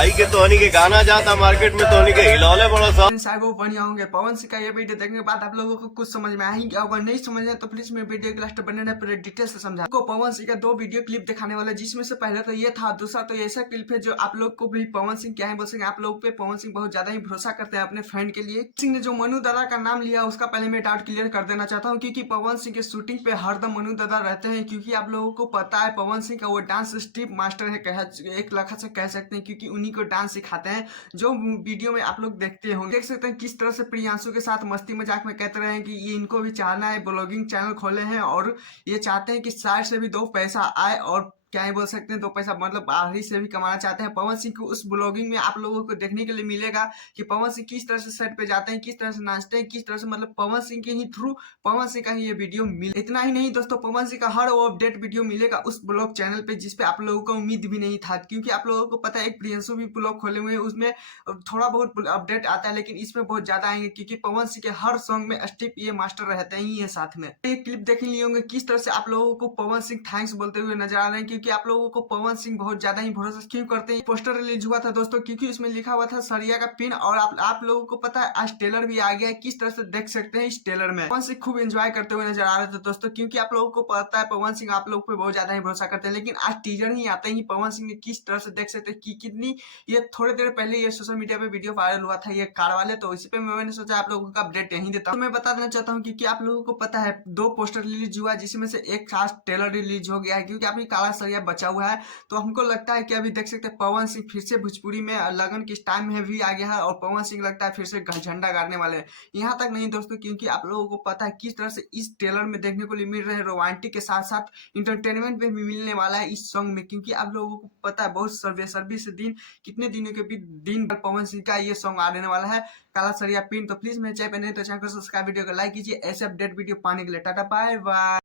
भाई के धोनी के गाना जाता मार्केट में, धोनी के हिलौले बड़ा सा साहब वो बढ़िया होंगे। पवन सिंह का ये वीडियो देखने के बाद आप लोगों को कुछ समझ में आएंगे, अगर नहीं समझ में तो प्लीज मेरे वीडियो के लास्ट बने पूरे डिटेल से समझा को। पवन सिंह का दो वीडियो क्लिप दिखाने वाला, जिसमें से पहले तो ये था, दूसरा तो ऐसा क्लिप है जो आप लोग को भी पवन सिंह क्या है बोल सकें। आप लोग पे पवन सिंह बहुत ज्यादा ही भरोसा करते हैं अपने फ्रेंड के लिए। सिंह ने जो मनु दादा का नाम लिया उसका पहले मैं डाउट क्लियर कर देना चाहता हूँ, क्योंकि पवन सिंह के शूटिंग पे हरदम मनु दादा रहते हैं। क्योंकि आप लोगों को पता है पवन सिंह का वो डांस स्टेप मास्टर है, एक लखा से कह सकते हैं, क्योंकि उन्हीं को डांस सिखाते हैं। जो वीडियो में आप लोग देखते हो देख सकते हैं किस तरह से प्रियांशु के साथ मस्ती मजाक में कहते रहे हैं कि ये इनको भी चाहना है, ब्लॉगिंग चैनल खोले हैं और ये चाहते हैं कि साइड से भी दो पैसा आए, और क्या ही बोल सकते हैं, दो पैसा मतलब बाहरी से भी कमाना चाहते हैं। पवन सिंह को उस ब्लॉगिंग में आप लोगों को देखने के लिए मिलेगा कि पवन सिंह किस तरह से सेट पे जाते हैं, किस तरह से नाचते हैं, किस तरह से मतलब पवन सिंह के ही थ्रू पवन सिंह का ही ये वीडियो मिले। इतना ही नहीं दोस्तों, पवन सिंह का हर वो अपडेट वीडियो मिलेगा उस ब्लॉग चैनल पे, जिसपे आप लोगों को उम्मीद भी नहीं था। क्योंकि आप लोगों को पता है एक प्रियंशु भी ब्लॉग खोले हुए हैं, उसमें थोड़ा बहुत अपडेट आता है, लेकिन इसमें बहुत ज्यादा आएंगे, क्योंकि पवन सिंह के हर सॉन्ग में स्टेप ये मास्टर रहते ही है साथ में। ये क्लिप देख लिए होंगे किस तरह से आप लोगों को पवन सिंह थैंक्स बोलते हुए नजर आ रहे हैं, क्योंकि आप लोगों को पवन सिंह बहुत ज्यादा ही भरोसा क्यों करते हैं। पोस्टर रिलीज हुआ था दोस्तों, क्योंकि इसमें लिखा हुआ था सरिया का पिन, और आप लोगों को पता है आज टेलर भी आ गया है। किस तरह से देख सकते हैं इस टेलर में पवन सिंह खूब एंजॉय करते हुए नजर आ रहे थे दोस्तों। क्योंकि आप लोगों को पता है पवन सिंह आप लोग पे बहुत ज्यादा ही भरोसा करते हैं, लेकिन आज टीजर ही आते ही पवन सिंह ने किस तरह से देख सकते हैं कि कितनी, ये थोड़ी देर पहले ये सोशल मीडिया पे वीडियो वायरल हुआ था ये कार वाले, तो इसी पे मैंने सोचा आप लोगों का अपडेट यहीं देता हूं। तो मैं बता देना चाहता हूं, क्योंकि आप लोगों को पता है दो पोस्टर रिलीज हुआ, जिसमें से एक खास ट्रेलर रिलीज हो गया है, क्योंकि अभी काला सरिया बचा हुआ है। तो हमको लगता है कि अभी देख सकते हैं पवन सिंह फिर से भोजपुरी में लगन किस टाइम में भी आ गया है, और पवन सिंह लगता है फिर से झंडा गाड़ने वाले हैं। यहाँ तक नहीं दोस्तों, क्योंकि आप लोगों को पता है किस तरह से इस ट्रेलर में देखने को मिल रहे हैं रोमांटिक के साथ साथ इंटरटेनमेंट भी मिलने वाला है इस सॉन्ग में। क्योंकि आप लोगों को पता है बहुत सर्विस दिन कितने दिनों के भी दिन पवन सिंह का ये सॉन्ग आने वाला है, काला सरिया पिन। तो प्लीज मेरे चैनल पर नहीं तो चैनल को सब्सक्राइब, वीडियो को लाइक कीजिए। ऐसे अपडेट वीडियो पाने के लिए टाटा बाय बाय।